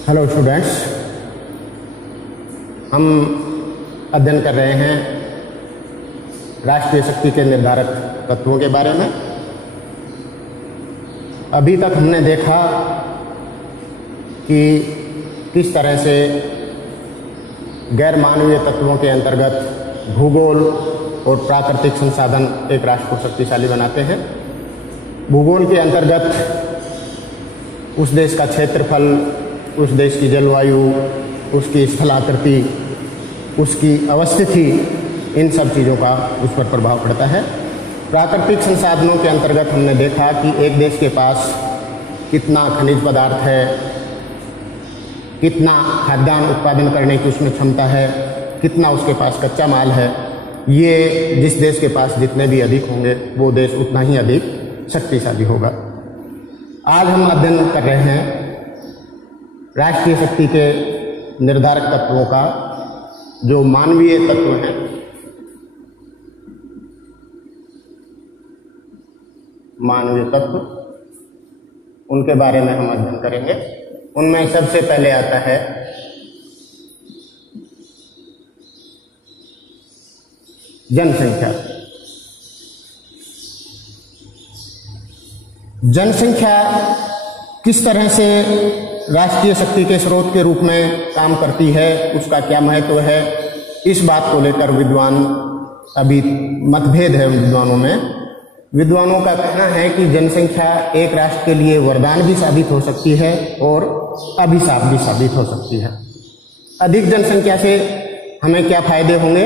Hello students, हम अध्ययन कर रहे हैं राष्ट्रीय शक्ति के निर्धारक तत्वों के बारे में। अभी तक हमने देखा कि किस तरह से गैर मानवीय तत्वों के अंतर्गत भूगोल और प्राकृतिक संसाधन एक राष्ट्र को शक्तिशाली बनाते हैं। भूगोल के अंतर्गत उस देश का क्षेत्रफल, उस देश की जलवायु, उसकी स्थलाकृति, उसकी अवस्थिति, इन सब चीज़ों का उस पर प्रभाव पड़ता है। प्राकृतिक संसाधनों के अंतर्गत हमने देखा कि एक देश के पास कितना खनिज पदार्थ है, कितना खाद्यान्न उत्पादन करने की उसमें क्षमता है, कितना उसके पास कच्चा माल है। ये जिस देश के पास जितने भी अधिक होंगे वो देश उतना ही अधिक शक्तिशाली होगा। आज हम अध्ययन कर रहे हैं राष्ट्रीय शक्ति के निर्धारक तत्वों का, जो मानवीय तत्व हैं। मानवीय तत्व, उनके बारे में हम अध्ययन करेंगे। उनमें सबसे पहले आता है जनसंख्या। जनसंख्या किस तरह से राष्ट्रीय शक्ति के स्रोत के रूप में काम करती है, उसका क्या महत्व है, इस बात को लेकर विद्वान अभी मतभेद है विद्वानों में। विद्वानों का कहना है कि जनसंख्या एक राष्ट्र के लिए वरदान भी साबित हो सकती है और अभिशाप भी साबित हो सकती है। अधिक जनसंख्या से हमें क्या फायदे होंगे?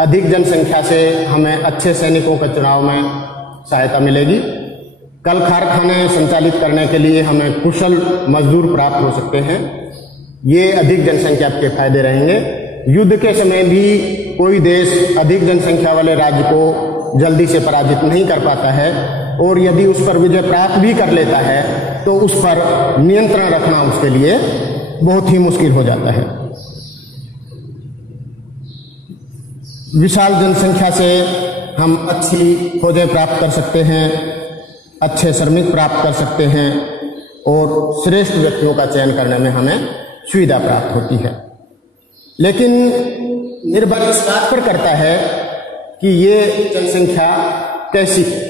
अधिक जनसंख्या से हमें अच्छे सैनिकों के चुनाव में सहायता मिलेगी। कल कारखाने संचालित करने के लिए हमें कुशल मजदूर प्राप्त हो सकते हैं। ये अधिक जनसंख्या के फायदे रहेंगे। युद्ध के समय भी कोई देश अधिक जनसंख्या वाले राज्य को जल्दी से पराजित नहीं कर पाता है, और यदि उस पर विजय प्राप्त भी कर लेता है तो उस पर नियंत्रण रखना उसके लिए बहुत ही मुश्किल हो जाता है। विशाल जनसंख्या से हम अच्छी फौजें प्राप्त कर सकते हैं, अच्छे श्रमिक प्राप्त कर सकते हैं, और श्रेष्ठ व्यक्तियों का चयन करने में हमें सुविधा प्राप्त होती है। लेकिन निर्भर इस बात पर करता है कि ये जनसंख्या कैसी है।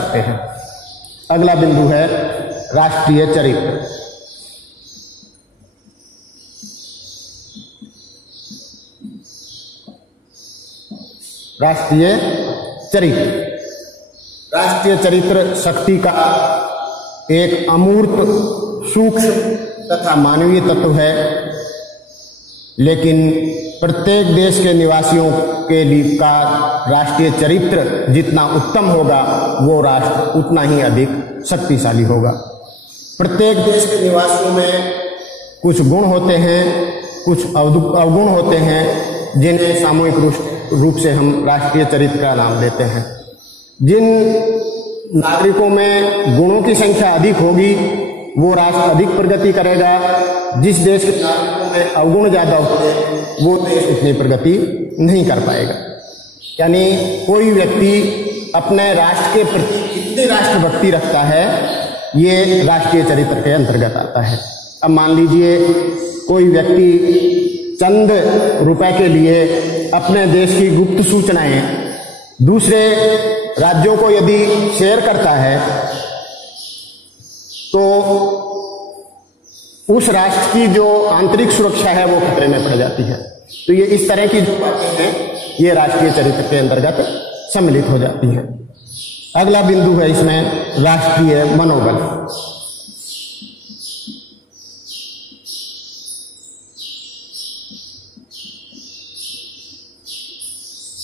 सकते हैं। अगला बिंदु है राष्ट्रीय चरित्र। राष्ट्रीय चरित्र, राष्ट्रीय चरित्र शक्ति का एक अमूर्त, सूक्ष्म तथा मानवीय तत्व है, लेकिन प्रत्येक देश के निवासियों के लिए का राष्ट्रीय चरित्र जितना उत्तम होगा, वो राष्ट्र उतना ही अधिक शक्तिशाली होगा। प्रत्येक देश के निवासियों में कुछ गुण होते हैं, कुछ अवगुण होते हैं, जिन्हें सामूहिक रूप से हम राष्ट्रीय चरित्र का नाम देते हैं। जिन नागरिकों में गुणों की संख्या अधिक होगी, वो राष्ट्र अधिक प्रगति करेगा। जिस देश के नागरिकों में अवगुण ज्यादा होते हैं, वो देश उतनी प्रगति नहीं कर पाएगा। यानी कोई व्यक्ति अपने राष्ट्र के प्रति कितनी राष्ट्रभक्ति रखता है, ये राष्ट्रीय चरित्र के अंतर्गत आता है। अब मान लीजिए कोई व्यक्ति चंद रुपए के लिए अपने देश की गुप्त सूचनाएं दूसरे राज्यों को यदि शेयर करता है, तो उस राष्ट्र की जो आंतरिक सुरक्षा है वो खतरे में पड़ जाती है। तो ये इस तरह की जो बातें हैं, ये राष्ट्रीय चरित्र के अंतर्गत सम्मिलित हो जाती हैं। अगला बिंदु है इसमें राष्ट्रीय मनोबल।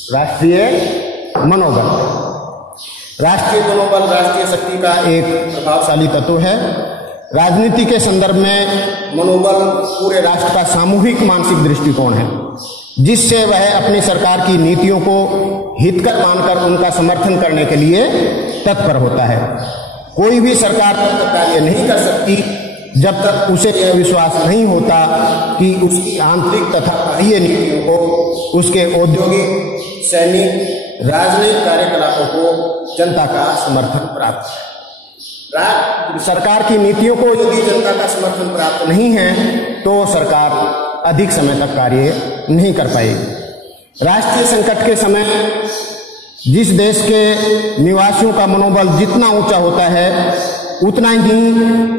राष्ट्रीय मनोबल, राष्ट्रीय मनोबल राष्ट्रीय शक्ति का एक प्रभावशाली तत्व है। राजनीति के संदर्भ में मनोबल पूरे राष्ट्र का सामूहिक मानसिक दृष्टिकोण है, जिससे वह अपनी सरकार की नीतियों को हितकर मानकर उनका समर्थन करने के लिए तत्पर होता है। कोई भी सरकार तब तक कार्य नहीं कर सकती जब तक उसे यह विश्वास नहीं होता कि उसकी आंतरिक तथा बाह्य नीतियों को, उसके औद्योगिक, सैनिक, राजनीतिक कार्यकलापों को जनता का समर्थन प्राप्त है। सरकार की नीतियों को यदि जनता का समर्थन प्राप्त नहीं है, तो सरकार अधिक समय तक कार्य नहीं कर पाएगी। राष्ट्रीय संकट के समय जिस देश के निवासियों का मनोबल जितना ऊंचा होता है, उतना ही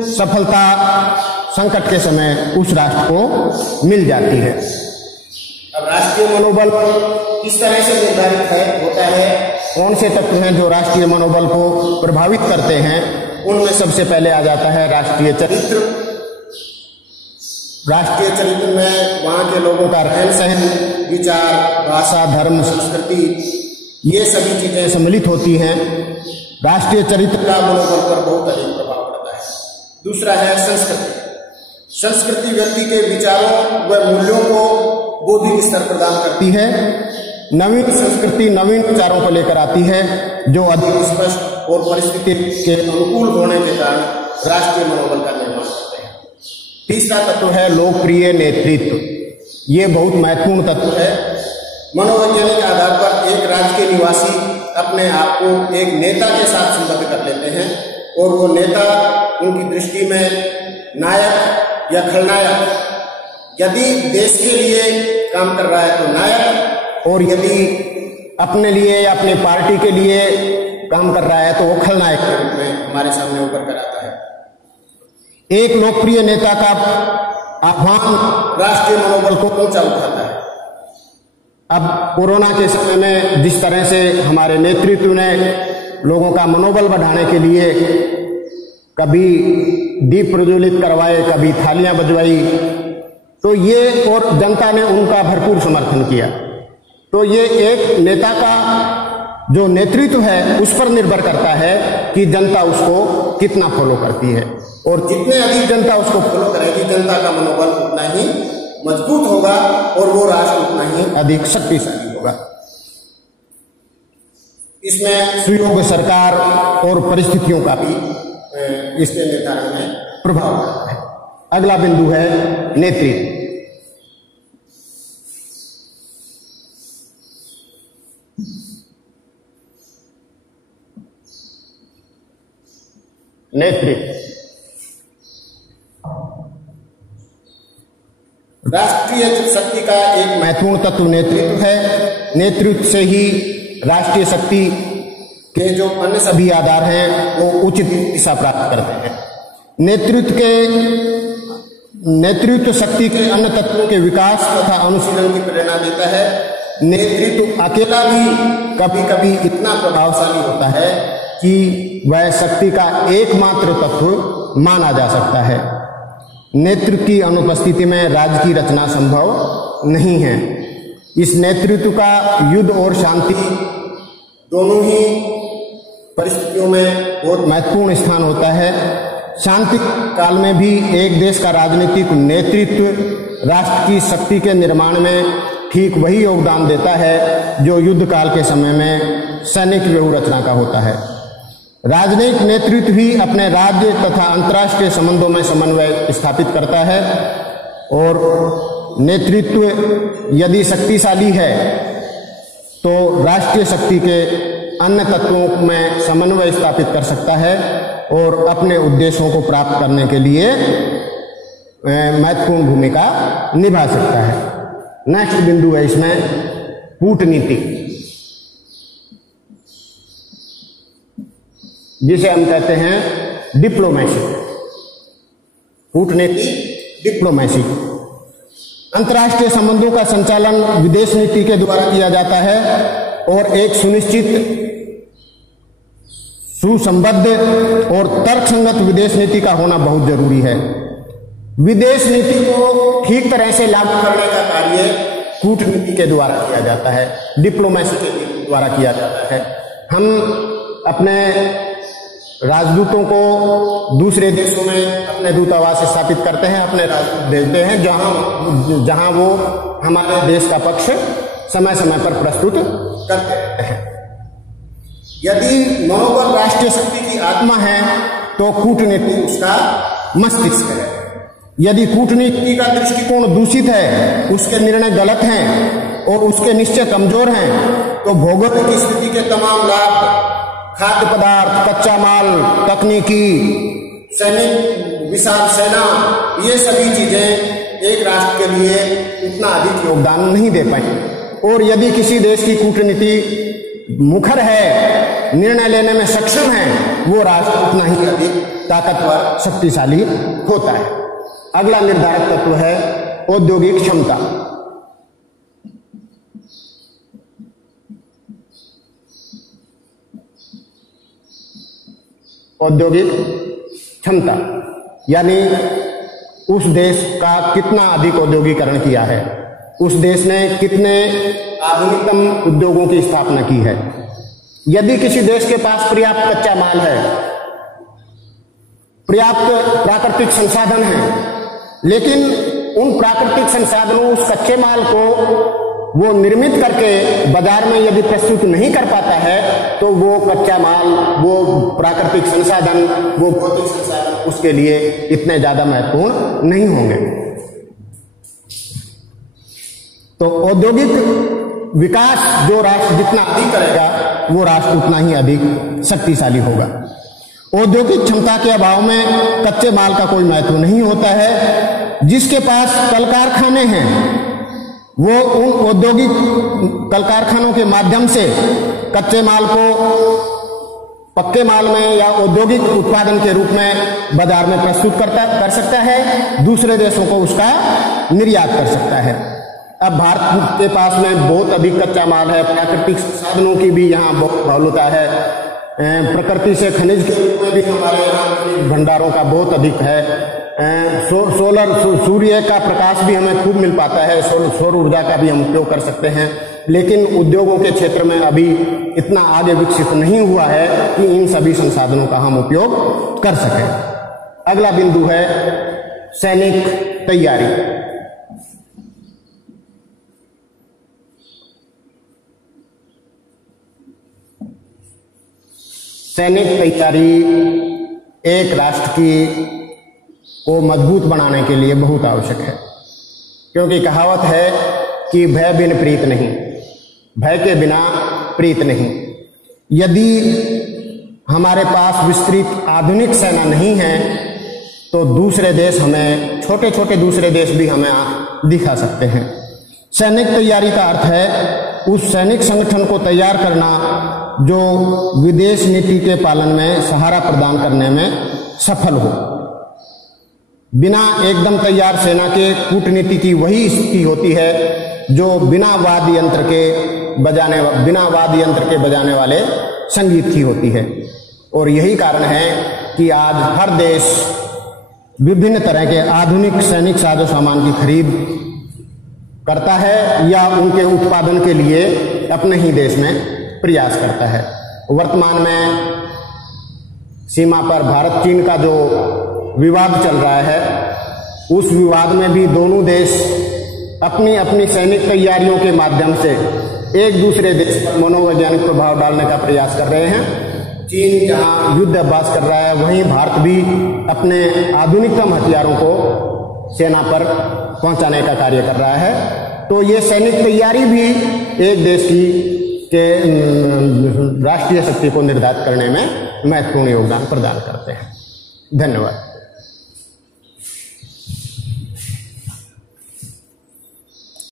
सफलता संकट के समय उस राष्ट्र को मिल जाती है। अब राष्ट्रीय मनोबल किस तरह से निर्धारित होता है, कौन से तत्व हैं जो राष्ट्रीय मनोबल को प्रभावित करते हैं, उनमें सबसे पहले आ जाता है राष्ट्रीय चरित्र। राष्ट्रीय चरित्र में वहां के लोगों का रहन सहन, विचार, भाषा, धर्म, संस्कृति, ये सभी चीजें सम्मिलित होती हैं। राष्ट्रीय चरित्र का मनोबल पर बहुत अधिक प्रभाव पड़ता है। दूसरा है संस्कृति। संस्कृति व्यक्ति के विचारों व मूल्यों को बौद्धिक स्तर प्रदान करती है। नवीन संस्कृति नवीन विचारों को लेकर आती है, जो अधिक स्पष्ट और परिस्थिति के अनुकूल होने के कारण राष्ट्रीय मनोबल का निर्माण करते हैं। तीसरा तत्व है लोकप्रिय नेतृत्व। ये बहुत महत्वपूर्ण तत्व है। मनोवैज्ञानिक आधार पर एक राज्य के निवासी अपने आप को एक नेता के साथ संबद्ध कर लेते हैं, और वो नेता उनकी दृष्टि में नायक या खलनायक, यदि देश के लिए काम कर रहा है तो नायक, और यदि अपने लिए या अपनी पार्टी के लिए काम कर रहा है तो वो खलनायक के रूप में हमारे सामने उभर कर आता है। एक लोकप्रिय नेता का आह्वान राष्ट्रीय मनोबल को ऊंचा उठाता है। अब कोरोना के समय में जिस तरह से हमारे नेतृत्व ने लोगों का मनोबल बढ़ाने के लिए कभी दीप प्रज्वलित करवाए, कभी थालियां बजवाई, तो ये और जनता ने उनका भरपूर समर्थन किया। तो ये एक नेता का जो नेतृत्व है उस पर निर्भर करता है कि जनता उसको कितना फॉलो करती है, और जितने अधिक जनता उसको फॉलो करेगी, जनता का मनोबल उतना ही मजबूत होगा और वो राष्ट्र उतना ही अधिक शक्तिशाली होगा। इसमें सुयोग्य सरकार और परिस्थितियों का भी इसके निर्धारण में प्रभाव पड़ता है। अगला बिंदु है नेतृत्व। नेतृत्व राष्ट्रीय शक्ति का एक महत्वपूर्ण तत्व नेतृत्व है। नेतृत्व से ही राष्ट्रीय शक्ति के जो अन्य सभी आधार हैं वो उचित दिशा प्राप्त करते हैं। नेतृत्व शक्ति के अन्य तत्वों के विकास तथा अनुशीलन की प्रेरणा देता है। नेतृत्व अकेला भी कभी कभी इतना प्रभावशाली होता है कि वह शक्ति का एकमात्र तत्व माना जा सकता है। नेतृत्व की अनुपस्थिति में राज्य की रचना संभव नहीं है। इस नेतृत्व का युद्ध और शांति दोनों ही परिस्थितियों में बहुत महत्वपूर्ण स्थान होता है। शांति काल में भी एक देश का राजनीतिक नेतृत्व राष्ट्र की शक्ति के निर्माण में ठीक वही योगदान देता है जो युद्ध काल के समय में सैनिक व्यूह रचना का होता है। राजनयिक नेतृत्व ही अपने राज्य तथा अंतर्राष्ट्रीय संबंधों में समन्वय स्थापित करता है, और नेतृत्व यदि शक्तिशाली है तो राष्ट्रीय शक्ति के अन्य तत्वों में समन्वय स्थापित कर सकता है और अपने उद्देश्यों को प्राप्त करने के लिए महत्वपूर्ण भूमिका निभा सकता है। नेक्स्ट बिंदु है इसमें कूटनीति, जिसे हम कहते हैं डिप्लोमेसी। कूटनीति, डिप्लोमेसी। अंतर्राष्ट्रीय संबंधों का संचालन विदेश नीति के द्वारा किया जाता है और एक सुनिश्चित, सुसंबद्ध और तर्कसंगत विदेश नीति का होना बहुत जरूरी है। विदेश नीति को ठीक तरह से लागू करने का कार्य कूटनीति के द्वारा किया जाता है, डिप्लोमेसी के द्वारा किया जाता है। हम अपने राजदूतों को दूसरे देशों में अपने दूतावास स्थापित करते हैं, अपने राजदूत भेजते हैं जहां वो हमारे देश का पक्ष समय समय पर प्रस्तुत करते रहते हैं। यदि मनोबल राष्ट्रीय शक्ति की आत्मा है तो कूटनीति उसका मस्तिष्क है। यदि कूटनीति का दृष्टिकोण दूषित है, उसके निर्णय गलत हैं और उसके निश्चय कमजोर हैं, तो भौगोलिक स्थिति के तमाम लाभ, खाद्य पदार्थ, कच्चा माल, तकनीकी, सैनिक, विशाल सेना, ये सभी चीजें एक राष्ट्र के लिए उतना अधिक योगदान नहीं दे पाएंगी। और यदि किसी देश की कूटनीति मुखर है, निर्णय लेने में सक्षम है, वो राष्ट्र उतना ही अधिक ताकतवर, शक्तिशाली होता है। अगला निर्धारक तत्व है औद्योगिक क्षमता। औद्योगिक क्षमता यानी उस देश का कितना अधिक औद्योगिकरण किया है, उस देश ने कितने आधुनिकतम उद्योगों की स्थापना की है। यदि किसी देश के पास पर्याप्त कच्चा माल है, पर्याप्त प्राकृतिक संसाधन है, लेकिन उन प्राकृतिक संसाधनों, उस कच्चे माल को वो निर्मित करके बाजार में यदि प्रस्तुत नहीं कर पाता है, तो वो कच्चा माल, वो प्राकृतिक संसाधन, वो भौतिक संसाधन उसके लिए इतने ज्यादा महत्वपूर्ण नहीं होंगे। तो औद्योगिक विकास जो राष्ट्र जितना अधिक करेगा, वो राष्ट्र उतना ही अधिक शक्तिशाली होगा। औद्योगिक क्षमता के अभाव में कच्चे माल का कोई महत्व नहीं होता है। जिसके पास कल कारखाने हैं, वो उन औद्योगिक कल कारखानों के माध्यम से कच्चे माल को पक्के माल में या औद्योगिक उत्पादन के रूप में बाजार में प्रस्तुत कर सकता है, दूसरे देशों को उसका निर्यात कर सकता है। अब भारत के पास में बहुत अधिक कच्चा माल है, प्राकृतिक संसाधनों की भी यहाँ बहुत बहुलता है, प्रकृति से खनिज के रूप में भी हमारे यहाँ भंडारों का बहुत अधिक है। सूर्य का प्रकाश भी हमें खूब मिल पाता है, सौर ऊर्जा का भी हम उपयोग कर सकते हैं, लेकिन उद्योगों के क्षेत्र में अभी इतना आगे विकसित नहीं हुआ है कि इन सभी संसाधनों का हम उपयोग कर सकें। अगला बिंदु है सैनिक तैयारी। सैनिक तैयारी एक राष्ट्र की को मजबूत बनाने के लिए बहुत आवश्यक है, क्योंकि कहावत है कि भय बिन प्रीत नहीं, भय के बिना प्रीत नहीं। यदि हमारे पास विस्तृत आधुनिक सेना नहीं है तो दूसरे देश हमें, छोटे छोटे दूसरे देश भी हमें दिखा सकते हैं। सैनिक तैयारी का अर्थ है उस सैनिक संगठन को तैयार करना जो विदेश नीति के पालन में सहारा प्रदान करने में सफल हो। बिना एकदम तैयार सेना के कूटनीति की वही स्थिति होती है जो बिना वाद्य यंत्र के बजाने वाले संगीत की होती है। और यही कारण है कि आज हर देश विभिन्न तरह के आधुनिक सैनिक साजो सामान की खरीद करता है या उनके उत्पादन के लिए अपने ही देश में प्रयास करता है। वर्तमान में सीमा पर भारत चीन का जो विवाद चल रहा है, उस विवाद में भी दोनों देश अपनी अपनी सैनिक तैयारियों के माध्यम से एक दूसरे देश पर मनोवैज्ञानिक प्रभाव डालने का प्रयास कर रहे हैं। चीन जहां युद्ध अभ्यास कर रहा है, वहीं भारत भी अपने आधुनिकतम हथियारों को सेना पर पहुंचाने का कार्य कर रहा है। तो ये सैनिक तैयारी भी एक देश के राष्ट्रीय शक्ति को निर्धारित करने में महत्वपूर्ण योगदान प्रदान करते हैं। धन्यवाद।